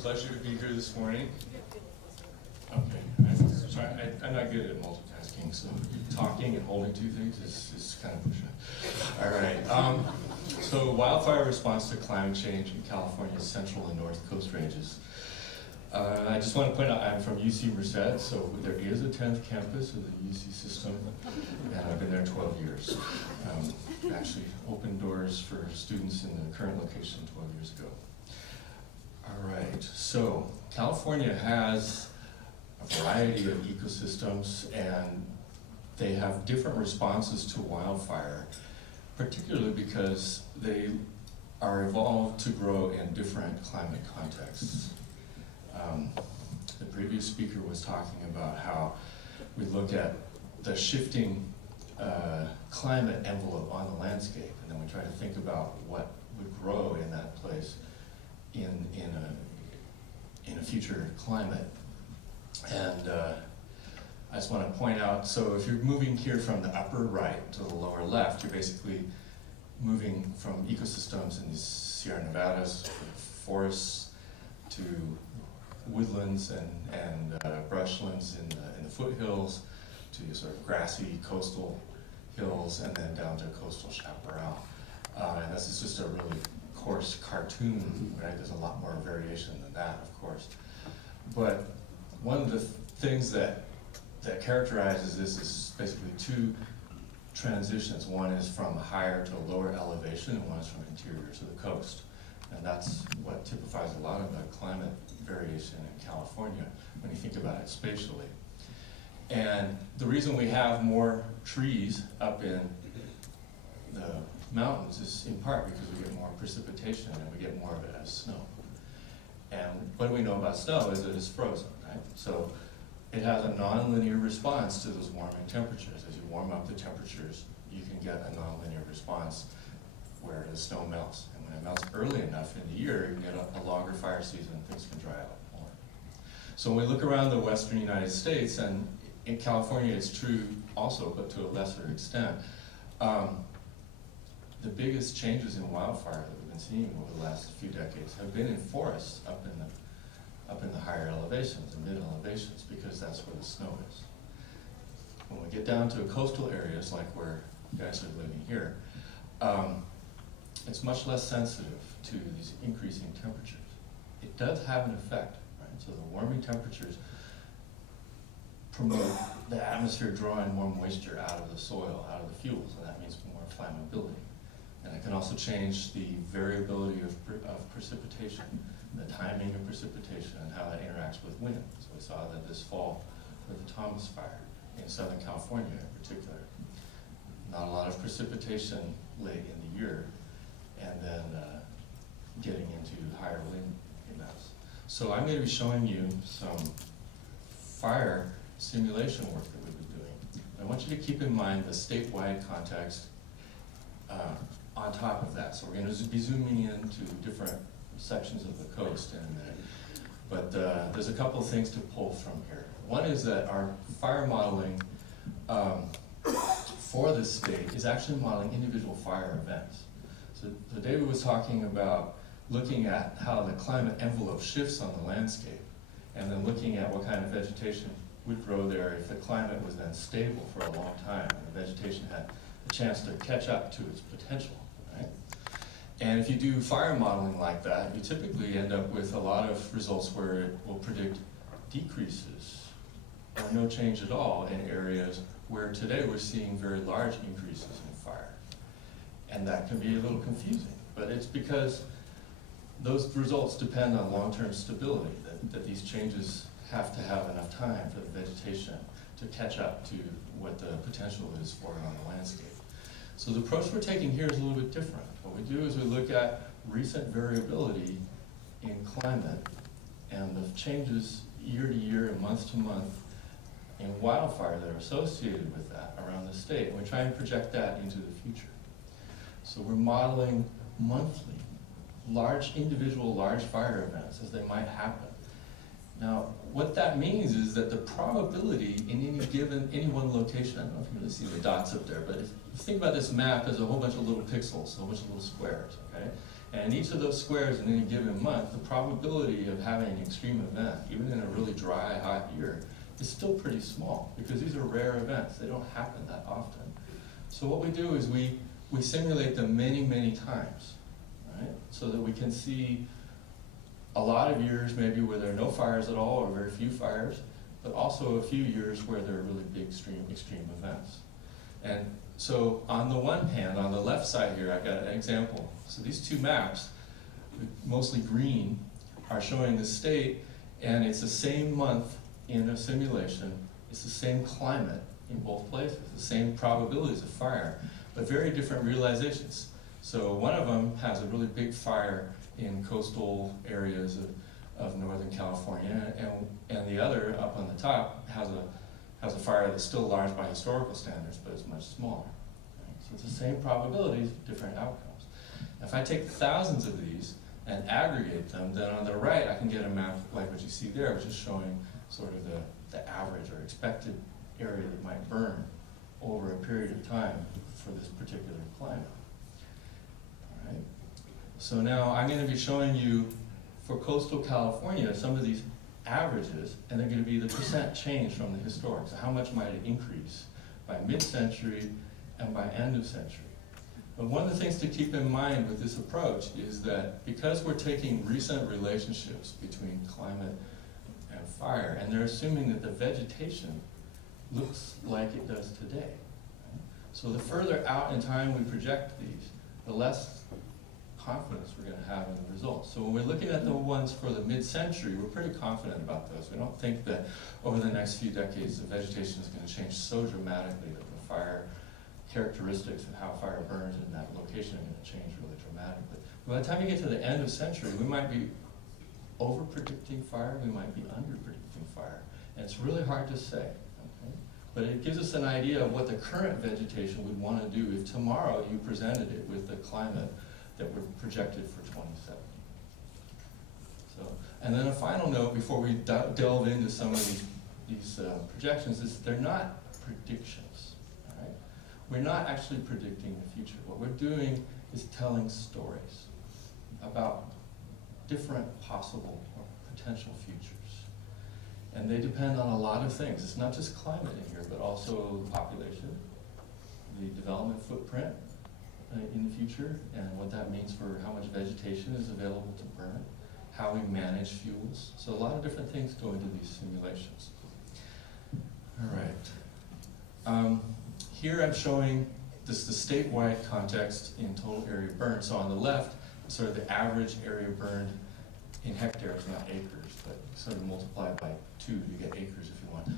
pleasure to be here this morning. Okay, I'm not good at multitasking, so talking and holding two things is kind of pushing. All right, so wildfire response to climate change in California's central and north coast ranges. I just want to point out I'm from UC Merced, so there is a 10th campus of the UC system, and I've been there 12 years. Actually opened doors for students in the current location 12 years ago. All right, so California has a variety of ecosystems, and they have different responses to wildfire, particularly because they are evolved to grow in different climate contexts. The previous speaker was talking about how we look at the shifting climate envelope on the landscape, and then we try to think about what would grow in that place in a future climate. And I just want to point out, so if you're moving here from the upper right to the lower left, you're basically moving from ecosystems in the Sierra Nevadas, forests, to woodlands and brushlands in the foothills, to sort of grassy coastal hills, and then down to coastal chaparral. And this is just a really coarse cartoon, right? There's a lot more variation than that, of course. But one of the things that characterizes this is basically two transitions. One is from higher to lower elevation, and one is from interior to the coast. And that's what typifies a lot of the climate variation in California when you think about it spatially. And the reason we have more trees up in the mountains is in part because we get more precipitation and we get more of it as snow. And what we know about snow is that it's frozen, right? So it has a nonlinear response to those warming temperatures. As you warm up the temperatures, you can get a nonlinear response where the snow melts. And when it melts early enough in the year, you can get a longer fire season, things can dry out more. So when we look around the western United States, and in California it's true also, but to a lesser extent, the biggest changes in wildfire that we've been seeing over the last few decades have been in forests up in the higher elevations, the mid elevations, because that's where the snow is. When we get down to coastal areas like where you guys are living here, it's much less sensitive to these increasing temperatures. It does have an effect, right? So the warming temperatures promote the atmosphere drawing more moisture out of the soil, out of the fuels, and that means more flammability. And it can also change the variability of precipitation, the timing of precipitation, and how that interacts with wind. So we saw that this fall with the Thomas Fire in Southern California in particular. Not a lot of precipitation late in the year, and then getting into higher wind amounts. So I'm going to be showing you some fire simulation work that we've been doing. I want you to keep in mind the statewide context on top of that. So we're going to be zooming into different sections of the coast in a minute. But there's a couple of things to pull from here. One is that our fire modeling for the state is actually modeling individual fire events. So David was talking about looking at how the climate envelope shifts on the landscape, and then looking at what kind of vegetation would grow there if the climate was then stable for a long time and the vegetation had a chance to catch up to its potential, right? And if you do fire modeling like that, you typically end up with a lot of results where it will predict decreases or no change at all in areas where today we're seeing very large increases in fire. And that can be a little confusing, but it's because those results depend on long-term stability, that these changes have to have enough time for the vegetation to catch up to what the potential is for it on the landscape. So the approach we're taking here is a little bit different. What we do is we look at recent variability in climate and the changes year to year and month to month in wildfire that are associated with that around the state, and we try and project that into the future. So we're modeling monthly, individual large fire events as they might happen. Now, what that means is that the probability in any one location, I don't know if you can really see the dots up there, but if you think about this map as a whole bunch of little pixels, a whole bunch of little squares, okay? And in each of those squares in any given month, the probability of having an extreme event, even in a really dry, hot year, is still pretty small because these are rare events. They don't happen that often. So what we do is we simulate them many, many times, right? So that we can see a lot of years maybe where there are no fires at all or very few fires, but also a few years where there are really big extreme events. And so on the one hand, on the left side here, I've got an example. So these two maps, mostly green, are showing the state, and it's the same month in a simulation. It's the same climate in both places, the same probabilities of fire, but very different realizations. So one of them has a really big fire in coastal areas of Northern California, and the other, up on the top, has a fire that's still large by historical standards, but it's much smaller. Right? So it's the same probabilities, different outcomes. If I take thousands of these and aggregate them, then on the right I can get a map like what you see there, which is showing sort of the average or expected area that might burn over a period of time for this particular climate. All right? So now I'm going to be showing you for coastal California some of these averages, and they're going to be the percent change from the historic. So how much might it increase by mid-century and by end of century? But one of the things to keep in mind with this approach is that because we're taking recent relationships between climate and fire, and they're assuming that the vegetation looks like it does today. Right? So the further out in time we project these, the less confidence we're going to have in the results. So when we're looking at the ones for the mid-century, we're pretty confident about those. We don't think that over the next few decades the vegetation is going to change so dramatically that the fire characteristics of how fire burns in that location are going to change really dramatically. By the time you get to the end of century, we might be over-predicting fire, we might be under-predicting fire. And it's really hard to say. Okay? But it gives us an idea of what the current vegetation would want to do if tomorrow you presented it with the climate that were projected for 2070. So, and then a final note before we delve into some of these projections is they're not predictions. All right? We're not actually predicting the future. What we're doing is telling stories about different possible or potential futures. And they depend on a lot of things. It's not just climate in here, but also the population, the development footprint in the future, and what that means for how much vegetation is available to burn, how we manage fuels. So a lot of different things go into these simulations. All right. Here I'm showing this the statewide context in total area burned. So on the left, sort of the average area burned in hectares, not acres, but sort of multiplied by 2 to get acres if you want,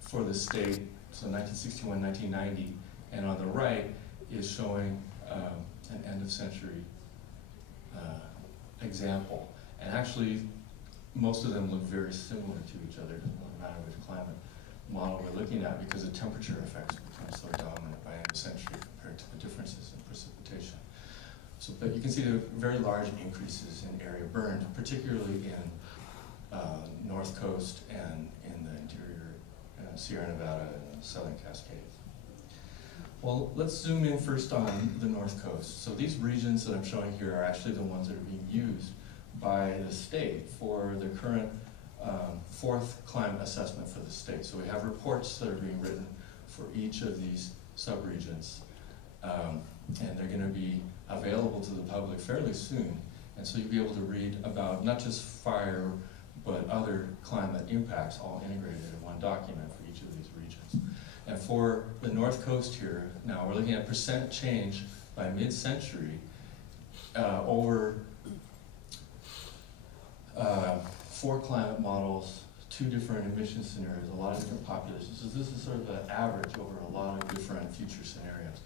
for the state, so 1961, 1990, and on the right is showing an end of century example. And actually, most of them look very similar to each other. It doesn't really matter which climate model we're looking at because the temperature effects become so dominant by end of century compared to the differences in precipitation. So, but you can see the very large increases in area burned, particularly in North Coast and in the interior Sierra Nevada and the Southern Cascades. Well, let's zoom in first on the North Coast. So these regions that I'm showing here are actually the ones that are being used by the state for the current 4th climate assessment for the state. So we have reports that are being written for each of these subregions, and they're going to be available to the public fairly soon. And so you'll be able to read about not just fire, but other climate impacts all integrated in one document for each of these regions. And for the North Coast here, now we're looking at percent change by mid-century over 4 climate models, 2 different emission scenarios, a lot of different populations. So this is sort of an average over a lot of different future scenarios.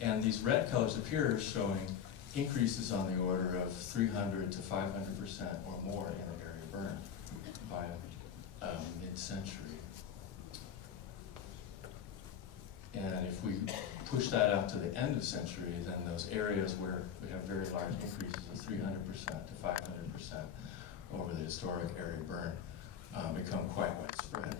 And these red colors up here are showing increases on the order of 300 to 500% or more in the area burned by mid-century. And if we push that out to the end of century, then those areas where we have very large increases of 300% to 500% over the historic area burn become quite widespread.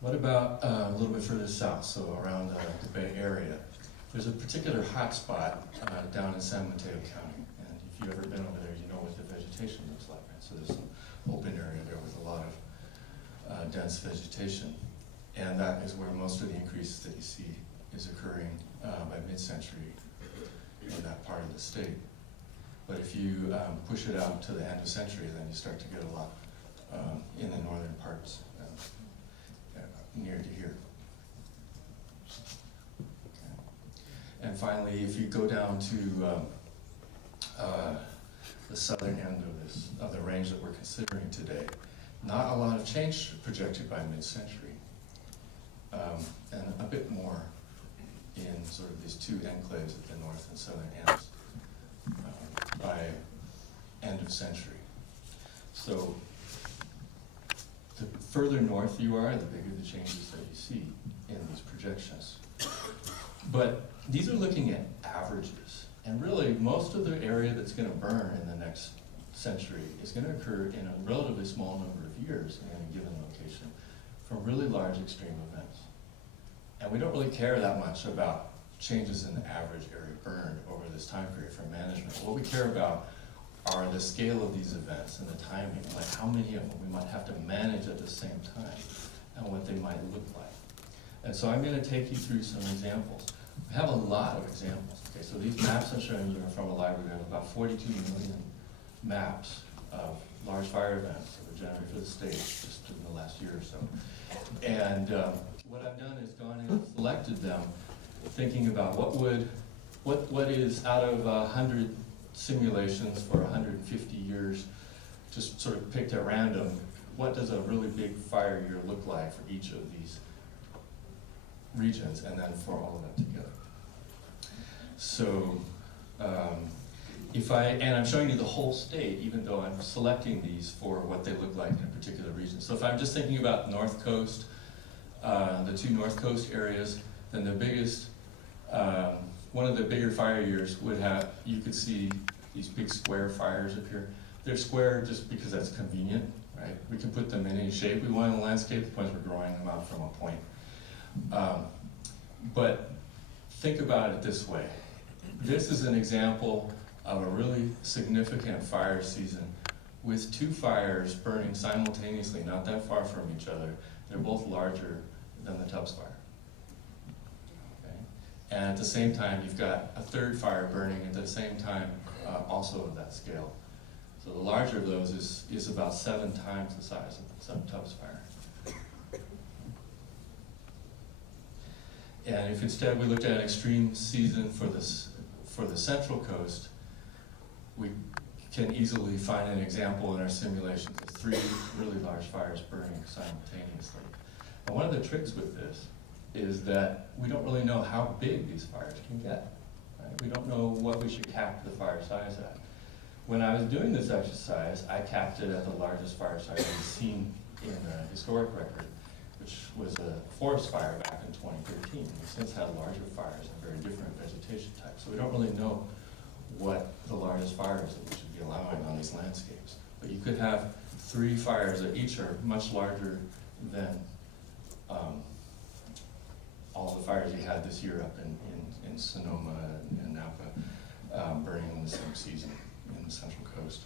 What about a little bit further south, so around the Bay Area? There's a particular hot spot down in San Mateo County, and if you've ever been over there, you know what the vegetation looks like, right? So there's some open area there with a lot of dense vegetation, and that is where most of the increase that you see is occurring by mid-century in that part of the state. But if you push it out to the end of century, then you start to get a lot in the northern parts, near to here. Okay. And finally, if you go down to the southern end of the range that we're considering today, not a lot of change projected by mid-century, and a bit more in sort of these two enclaves at the north and southern ends by end of century. So the further north you are, the bigger the changes that you see in these projections. But these are looking at averages, and really most of the area that's going to burn in the next century is going to occur in a relatively small number of years in a given location from really large extreme events. And we don't really care that much about changes in the average area burned over this time period for management. What we care about are the scale of these events and the timing, like how many of them we might have to manage at the same time and what they might look like. And so I'm going to take you through some examples. We have a lot of examples. Okay, so these maps I'm showing you are from a library. We have about 42 million maps of large fire events that were generated for the state just in the last year or so. And what I've done is gone and selected them, thinking about what is out of 100 simulations for 150 years, just sort of picked at random, what does a really big fire year look like for each of these regions, and then for all of them together. So and I'm showing you the whole state, even though I'm selecting these for what they look like in a particular region. So if I'm just thinking about North Coast, the two North Coast areas, then the biggest, one of the bigger fire years would have, you could see these big square fires up here. They're square just because that's convenient, right? We can put them in any shape we want in the landscape, the point we're drawing them out from a point. But think about it this way. This is an example of a really significant fire season with two fires burning simultaneously, not that far from each other. They're both larger than the Tubbs fire. Okay? And at the same time, you've got a third fire burning at the same time, also of that scale. So the larger of those is about 7 times the size of the Tubbs fire. And if instead we looked at an extreme season for the Central Coast, we can easily find an example in our simulations of 3 really large fires burning simultaneously. And one of the tricks with this is that we don't really know how big these fires can get. Right? We don't know what we should cap the fire size at. When I was doing this exercise, I capped it at the largest fire size we've seen in the historic record, which was a forest fire back in 2013. We've since had larger fires and very different vegetation types. So we don't really know what the largest fire is that we should be allowing on these landscapes. But you could have 3 fires that each are much larger than all the fires you had this year up in Sonoma and Napa burning in the same season in the Central Coast.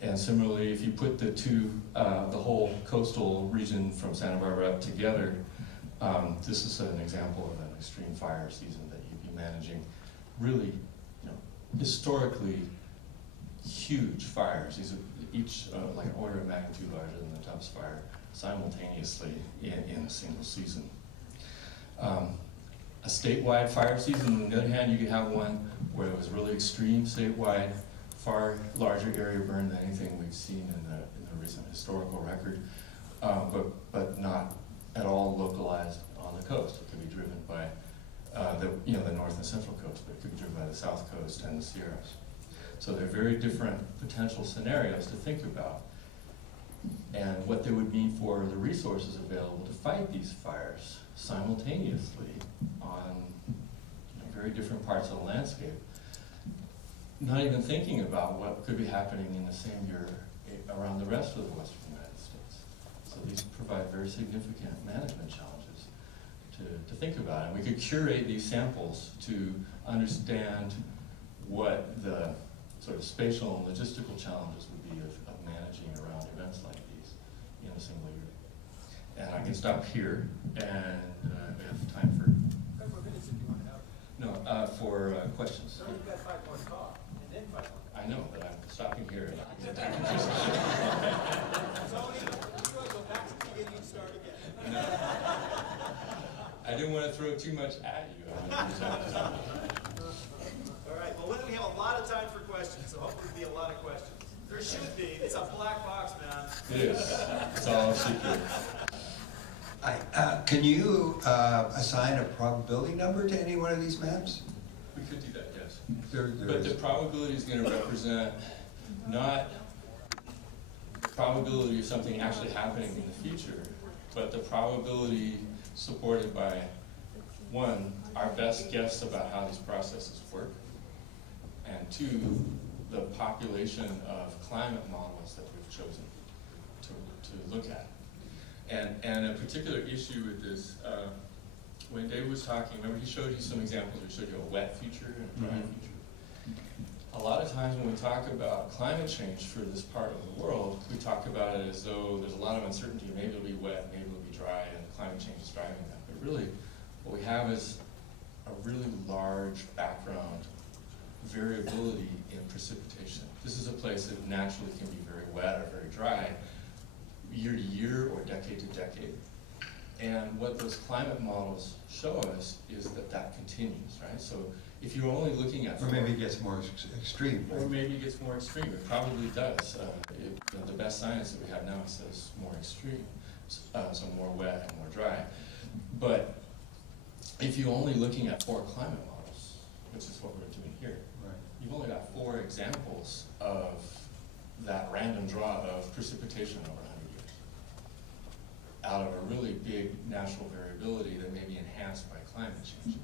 And similarly, if you put the whole coastal region from Santa Barbara up together, this is an example of an extreme fire season that you'd be managing really, historically huge fires. These are each like an order of magnitude larger than the Tubbs fire simultaneously in a single season. A statewide fire season, on the other hand, you could have one where it was really extreme statewide, far larger area burn than anything we've seen in the recent historical record, but not at all localized on the coast. It could be driven by the north and central coast, but it could be driven by the south coast and the Sierras. So they're very different potential scenarios to think about, and what they would mean for the resources available to fight these fires simultaneously on very different parts of the landscape. Not even thinking about what could be happening in the same year around the rest of the western United States. So these provide very very significant management challenges to think about. And we could curate these samples to understand what the sort of spatial and logistical challenges would be of managing around events like these in a single year. And I can stop here, and we have time for... A couple of minutes if you want to have. No, for questions. So you've got 5 more to talk, and then 5 more. I know, but I'm stopping here. So you want to go back to the beginning and start again. I didn't want to throw too much at you. All right, well, we have a lot of time for questions, so hopefully there'll be a lot of questions. There should be. It's a black box, man. It is. It's all secret. Can you assign a probability number to any one of these maps? We could do that, yes. There But the probability is going to represent not probability of something actually happening in the future, but the probability supported by, one, our best guess about how these processes work, and two, the population of climate models that we've chosen to look at. And a particular issue with this, when Dave was talking, remember he showed you some examples, he showed you a wet future and a dry future. A lot of times when we talk about climate change for this part of the world, we talk about it as though there's a lot of uncertainty, maybe it'll be wet, maybe it'll be dry, and climate change is driving that. But really, what we have is a really large background variability in precipitation. This is a place that naturally can be very wet or very dry, year to year or decade to decade. And what those climate models show us is that that continues, right? So if you're only looking at... Or maybe it gets more extreme. Or maybe it gets more extreme. It probably does. The best science that we have now says more extreme, so more wet and more dry. But if you're only looking at 4 climate models, which is what we're doing here, Right. you've only got 4 examples of that random draw of precipitation over 100 years, out of a really big natural variability that may be enhanced by climate change.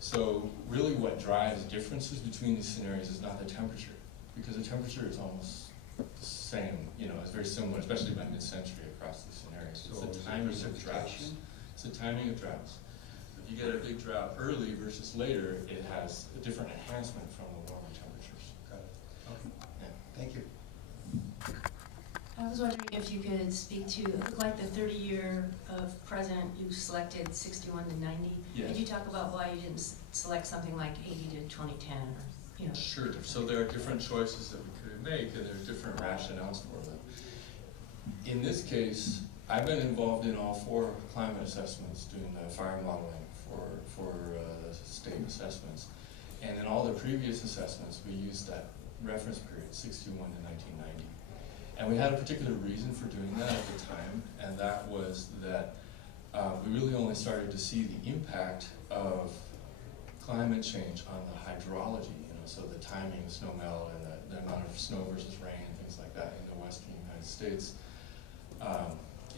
So really what drives differences between these scenarios is not the temperature, because the temperature is almost the same, it's very similar, especially by mid-century across the scenarios. It's the timing of droughts. It's the timing of droughts. If you get a big drought early versus later, it has a different enhancement from the warmer temperatures. Got it. Okay. Yeah. Thank you. I was wondering if you could speak to, it looked like the 30-year of present, you selected 61 to 90. Yes. Could you talk about why you didn't select something like 80 to 2010 or, Sure. So there are different choices that we could make, and there are different rationales for them. In this case, I've been involved in all 4 climate assessments, doing the fire modeling for state assessments. And in all the previous assessments, we used that reference period, 61 to 1990. And we had a particular reason for doing that at the time, and that was that we really only started to see the impact of climate change on the hydrology, so the timing of snow melt and the amount of snow versus rain and things like that in the western United States,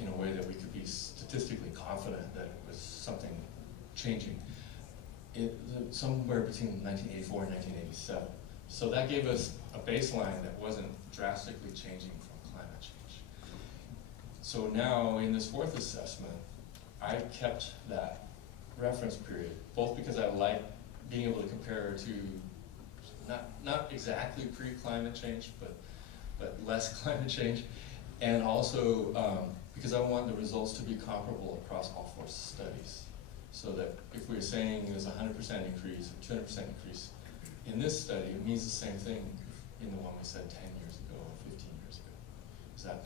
in a way that we could be statistically confident that it was something changing somewhere between 1984 and 1987. So that gave us a baseline that wasn't drastically changing from climate change. So now in this 4th assessment, I kept that reference period, both because I like being able to compare to not exactly pre-climate change, but less climate change, and also because I want the results to be comparable across all 4 studies. So that if we're saying there's a 100% increase or 200% increase in this study, it means the same thing in the one we said 10 years ago or 15 years ago. Is that